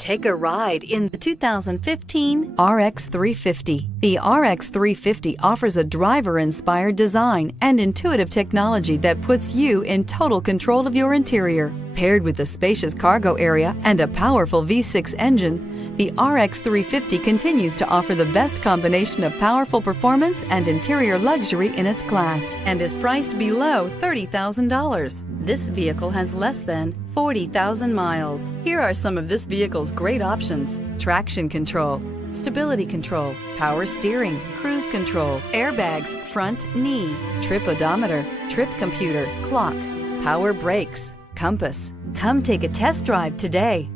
Take a ride in the 2015 RX 350. The RX 350 offers a driver-inspired design and intuitive technology that puts you in total control of your interior. Paired with a spacious cargo area and a powerful V6 engine, the RX 350 continues to offer the best combination of powerful performance and interior luxury in its class and is priced below $30,000. This vehicle has less than 40,000 miles. Here are some of this vehicle's great options: traction control, stability control, power steering, cruise control, airbags, front knee, trip odometer, trip computer, clock, power brakes, compass. Come take a test drive today.